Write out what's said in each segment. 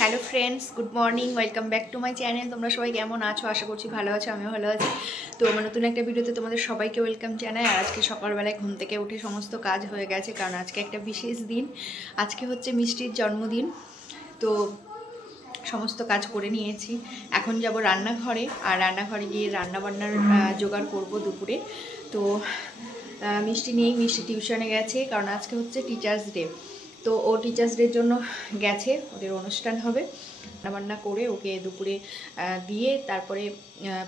Hello friends, good morning, welcome back to my channel. তোমরা সবাই কেমন আছো? আশা করছি ভালো আছো, আমিও ভালো আছি। তো আমার নতুন একটা ভিডিওতে তোমাদের সবাইকে ওয়েলকাম জানাই। আর আজকে সকালবেলায় ঘুম থেকে উঠে সমস্ত কাজ হয়ে গেছে, কারণ আজকে একটা বিশেষ দিন। আজকে হচ্ছে মিষ্টির জন্মদিন। তো সমস্ত কাজ করে নিয়েছি। এখন যাব রান্নাঘরে, আর রান্নাঘরে গিয়ে রান্নাবান্নার জোগাড় করব দুপুরে। তো মিষ্টি নেই, মিষ্টি টিউশনে গেছে, কারণ আজকে হচ্ছে টিচার্স ডে। তো ও টিচার্স ডের জন্য গেছে, ওদের অনুষ্ঠান হবে। রান্নাবান্না করে ওকে দুপুরে দিয়ে তারপরে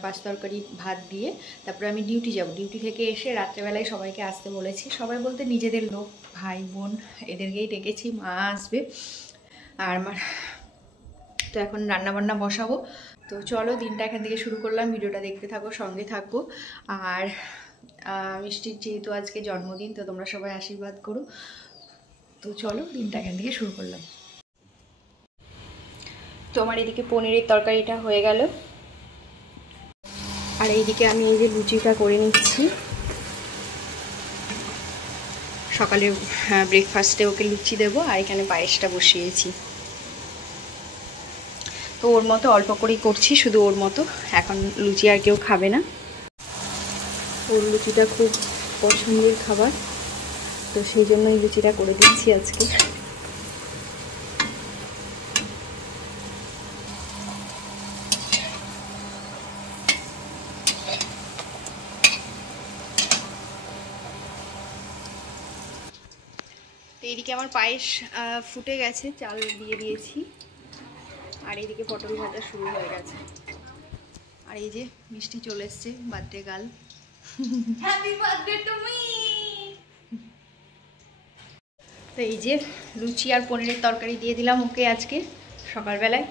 পাঁচ তরকারি ভাত দিয়ে তারপরে আমি ডিউটি যাব। ডিউটি থেকে এসে রাত্রেবেলায় সবাইকে আসতে বলেছি। সবাই বলতে নিজেদের লোক, ভাই বোন, এদেরকেই ডেকেছি। মা আসবে আর আমার। তো এখন রান্নাবান্না বসাবো। তো চলো, দিনটা এখান থেকে শুরু করলাম। ভিডিওটা দেখতে থাকো, সঙ্গে থাকবো। আর মিষ্টির যেহেতু আজকে জন্মদিন, তো তোমরা সবাই আশীর্বাদ করো। তো চলো, দিনটা এখান থেকে শুরু করলাম। তো আমার এদিকে পনিরের তরকারিটা হয়ে গেল, আর এইদিকে আমি এই যে লুচিটা করে নিচ্ছি। সকালে ব্রেকফাস্টে ওকে লুচি দেবো, আর এখানে পায়েসটা বসিয়েছি। তো ওর মতো অল্প করেই করছি, শুধু ওর মতো। এখন লুচি আর কেউ খাবে না। ওর লুচিটা খুব পছন্দের খাবার, তো সেই জন্যই লুচিটা করে দিচ্ছি আজকে। তো এইদিকে আমার পায়েস ফুটে গেছে, চাল দিয়ে দিয়েছি। আর এইদিকে পটল ভাজা শুরু হয়ে গেছে। আর এই যে মিষ্টি চলে এসছে, birthday girl. Happy birthday to me. তো এই যে লুচি আর পনিরের তরকারি দিয়ে দিলাম ওকে আজকে সকালবেলায়।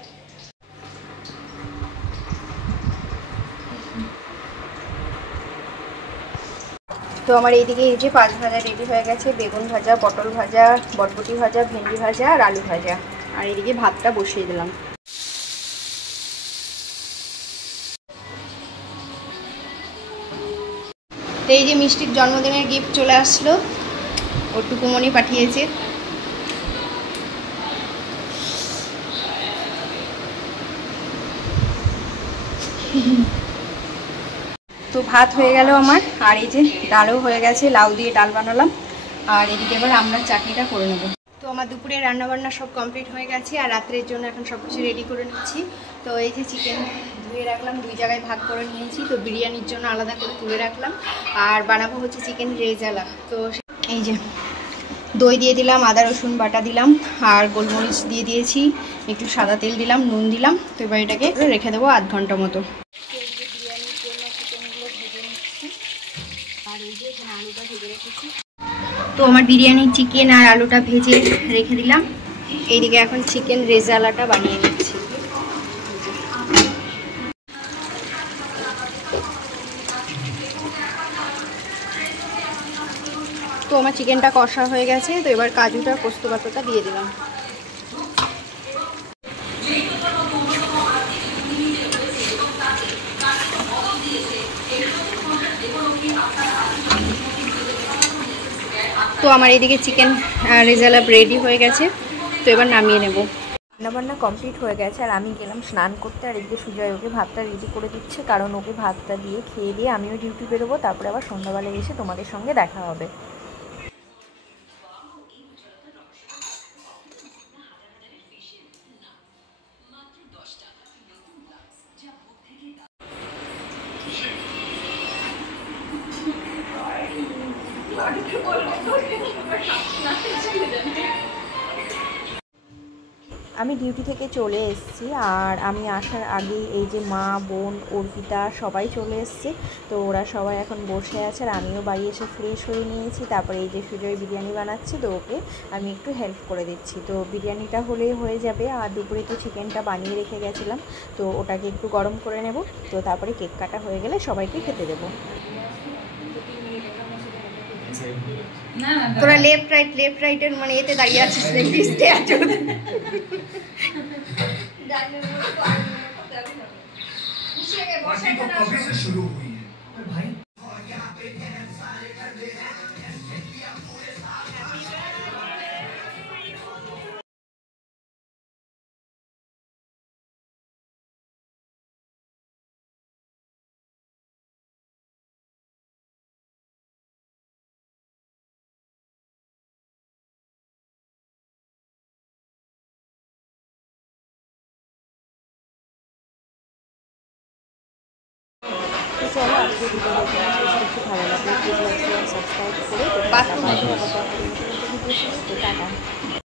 তো আমার এইদিকে এই যে পাঁচ ভাজা রেডি হয়ে গেছে। বেগুন ভাজা, পটল ভাজা, বটবটি ভাজা, ভেন্ডি ভাজা আর আলু ভাজা। আর এইদিকে ভাতটা বসিয়ে দিলাম। তো এই যে মিষ্টির জন্মদিনের গিফট চলে আসলো, ওর টুকুমনি পাঠিয়েছে। তো ভাত হয়ে গেল আমার, আর এই যে ডালও হয়ে গেছে, লাউ দিয়ে ডাল বানালাম। আর এদিকে এবার আমরা চাটনিটা করে নেব। তো আমার দুপুরে রান্নাবান্না সব কমপ্লিট হয়ে গেছে, আর রাত্রের জন্য এখন সব কিছু রেডি করে নিচ্ছি। তো এই যে চিকেন ধুয়ে রাখলাম, দুই জায়গায় ভাগ করে নিয়েছি। তো বিরিয়ানির জন্য আলাদা করে তুলে রাখলাম, আর বানাবো হচ্ছে চিকেন রেজালা। তো এই যে দই দিয়ে দিলাম, আদা রসুন বাটা দিলাম, আর গোলমরিচ দিয়ে দিয়েছি, একটু সাদা তেল দিলাম, নুন দিলাম। তো এবার এটাকে রেখে দেবো আধ ঘন্টা মতো। বিরিয়ানির জন্য চিকেনগুলো ভেজে নিচ্ছি, আর এই যে এখানে আলুটা ভেজে রেখেছি। তো আমার বিরিয়ানির চিকেন আর আলুটা ভেজে রেখে দিলাম। এইদিকে এখন চিকেন রেজালাটা বানিয়ে নিচ্ছি। তো আমার চিকেনটা কষা হয়ে গেছে। তো এবার কাজুটা, পোস্ত বাটাটা দিয়ে দিলাম। তো আমার এইদিকে চিকেন রেজালা রেডি হয়ে গেছে। তো এবার নামিয়ে নেব। রান্নাবান্না কমপ্লিট হয়ে গেছে, আর আমি গেলাম স্নান করতে। আর এদিকে সুজয় ওকে ভাতটা রেডি করে দিচ্ছে, কারণ ওকে ভাতটা দিয়ে খেয়ে দিয়ে আমিও ডিউটি বেরোবো। তারপরে আবার সন্ধ্যাবেলায় এসে তোমাদের সঙ্গে দেখা হবে। আমি ডিউটি থেকে চলে এসেছি, আর আমি আসার আগেই এই যে মা, বোন, অর্পিতা সবাই চলে এসছে। তো ওরা সবাই এখন বসে আছে, আর আমিও বাড়ি এসে ফ্রেশ হয়ে নিয়েছি। তারপরে এই যে সুজয় বিরিয়ানি বানাচ্ছি, তো ওকে আমি একটু হেল্প করে দিচ্ছি। তো বিরিয়ানিটা হলেই হয়ে যাবে। আর দুপুরে তো চিকেনটা বানিয়ে রেখে গেছিলাম, তো ওটাকে একটু গরম করে নেব। তো তারপরে কেক কাটা হয়ে গেলে সবাইকে খেতে দেবো। তোরা লেফট রাইটের মানে এতে দাঁড়িয়ে আছিস দেখবি স্ট্যাচু। চলো আজকে ভিডিও দেখে একটু ভালো লাগবে, প্লিজ লাইক শেয়ার সাবস্ক্রাইব করে তো টাটা। বাথরুমে টাটা।